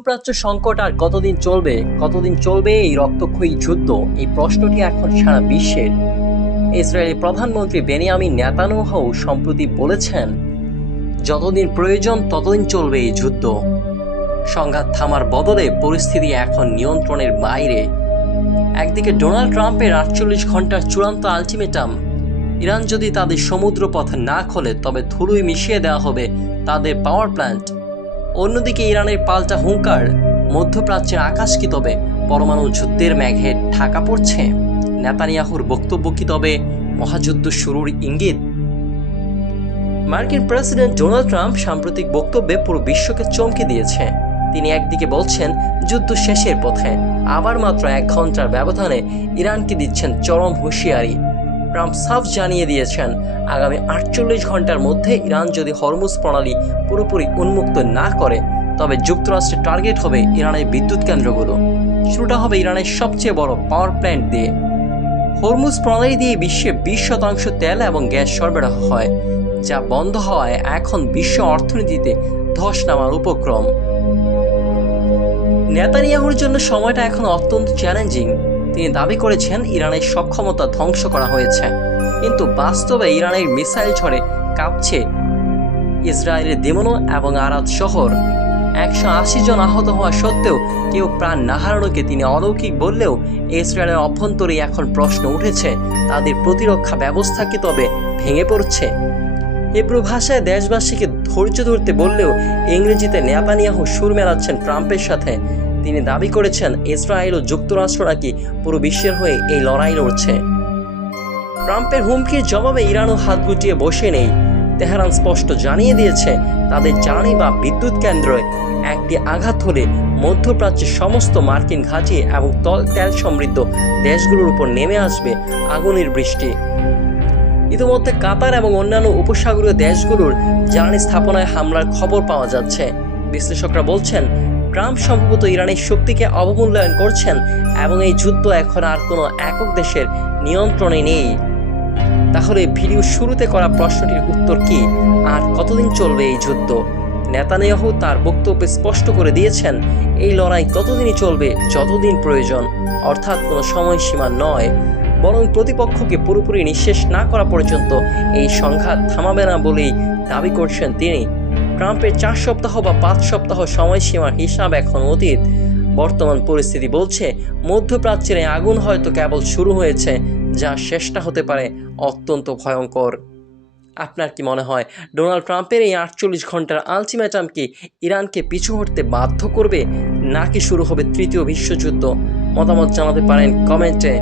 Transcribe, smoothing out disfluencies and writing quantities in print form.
মধ্যপ্রাচ্য সংকট আর কতদিন চলবে এই রক্তক্ষয়ী যুদ্ধ? এই প্রশ্নটি এখন সারা বিশ্বের। ইসরায়েলি প্রধানমন্ত্রী বেনিয়ামিন নেতানিয়াহু সম্প্রতি বলেছেন, যতদিন প্রয়োজন ততদিন চলবে এই যুদ্ধ। সংঘাত থামার বদলে পরিস্থিতি এখন নিয়ন্ত্রণের বাইরে। একদিকে ডোনাল্ড ট্রাম্পের 48 ঘন্টার চূড়ান্ত আলটিমেটাম, ইরান যদি তাদের সমুদ্রপথ না খোলে তবে ধুলোয় মিশিয়ে দেওয়া হবে তাদের পাওয়ার প্ল্যান্ট। অন্যদিকে ইরানের পাল্টা হুঙ্কার, মধ্যপ্রাচ্যের আকাশ কি তবে পরমাণু যুদ্ধের মেঘে ঢাকা পড়ছে? নেতানিয়াহুর বক্তব্য কি তবে মহাযুদ্ধ শুরুর ইঙ্গিত? মার্কিন প্রেসিডেন্ট ডোনাল্ড ট্রাম্প সাম্প্রতিক বক্তব্যে পুরো বিশ্বকে চমকে দিয়েছে। তিনি একদিকে বলছেন যুদ্ধ শেষের পথে, আবার মাত্র 1 ঘন্টার ব্যবধানে ইরানকে দিচ্ছেন চরম হুঁশিয়ারি। ট্রাম্প সাফ জানিয়ে দিয়েছেন, আগামী 48 ঘন্টার মধ্যে ইরান যদি হরমুজ প্রণালী পুরোপুরি উন্মুক্ত না করে তবে যুক্তরাষ্ট্রের টার্গেট হবে ইরানের বিদ্যুৎ কেন্দ্রগুলো। শুরুটা হবে ইরানের সবচেয়ে বড় পাওয়ার প্ল্যান্ট দিয়ে। হরমুজ প্রণালী দিয়ে বিশ্বে 20% তেল এবং গ্যাস সরবরাহ হয়, যা বন্ধ হওয়ায় এখন বিশ্ব অর্থনীতিতে ধস নামার উপক্রম। নেতানিয়াহুর জন্য সময়টা এখন অত্যন্ত চ্যালেঞ্জিং। তিনি দাবি করেছেন ইরানের সক্ষমতা ধ্বংস করা হয়েছে, কিন্তু বাস্তবে ইরানের মিসাইল ঝড়ে কাঁপছে ইসরায়েলের দিমনো এবং আরাদ শহর। 180 জন আহত হওয়া সত্ত্বেও কেউ প্রাণ না হারানোকে তিনি অলৌকিক বললেও ইসরায়েলের অভ্যন্তরে এখন প্রশ্ন উঠেছে, তাদের প্রতিরক্ষা ব্যবস্থা কি তবে ভেঙে পড়ছে? হিব্রু ভাষায় দেশবাসীকে ধৈর্য ধরতে বললেও ইংরেজিতে নেতানিয়াহু সুর মেলাচ্ছেন ট্রাম্পের সাথে। তিনি দাবি করেছেন ইসরায়েল ও যুক্তরাষ্ট্র নাকি পুরো বিশ্বের হয়ে এই লড়াই লড়ছে। ট্রাম্পের হুমকির জবাবে ইরানও হাত গুটিয়ে বসে নেই। তেহরান স্পষ্ট জানিয়ে দিয়েছে, তাদের জ্বালানি বা বিদ্যুৎ কেন্দ্রে একটি আঘাত হলে মধ্যপ্রাচ্যের সমস্ত মার্কিন ঘাঁটি এবং তেল সমৃদ্ধ দেশগুলোর উপর নেমে আসবে আগুনের বৃষ্টি। ইতিমধ্যে কাতার এবং অন্যান্য উপসাগরীয় দেশগুলোর জ্বালানি স্থাপনায় হামলার খবর পাওয়া যাচ্ছে। বিশ্লেষকরা বলছেন, ট্রাম্প সম্ভবত ইরানের শক্তিকে অবমূল্যায়ন করছেন এবং এই যুদ্ধ এখন আর কোনো একক দেশের নিয়ন্ত্রণে নেই। তাহলে ভিডিও শুরুতে করা প্রশ্নটির উত্তর কি? আর কতদিন চলবে এই যুদ্ধ? নেতানিয়াহু তার বক্তব্যে স্পষ্ট করে দিয়েছেন, এই লড়াই ততদিনই চলবে যতদিন প্রয়োজন, অর্থাৎ কোনো সময়সীমা নয়, বরং প্রতিপক্ষকে পুরোপুরি নিঃশেষ না করা পর্যন্ত এই সংঘাত থামাবে না বলেই দাবি করছেন তিনি। ট্রাম্পের 4 সপ্তাহ বা 5 সপ্তাহ সময়সীমার হিসাব এখন অতীত। বর্তমান পরিস্থিতি বলছে মধ্যপ্রাচ্যের এই আগুন হয়তো কেবল শুরু হয়েছে, যা শেষটা হতে পারে অত্যন্ত ভয়ঙ্কর। আপনার কি মনে হয়, ডোনাল্ড ট্রাম্পের এই 48 ঘন্টার আলটিমেটাম কি ইরানকে পিছু হটতে বাধ্য করবে, নাকি শুরু হবে তৃতীয় বিশ্বযুদ্ধ? মতামত জানাতে পারেন কমেন্টে।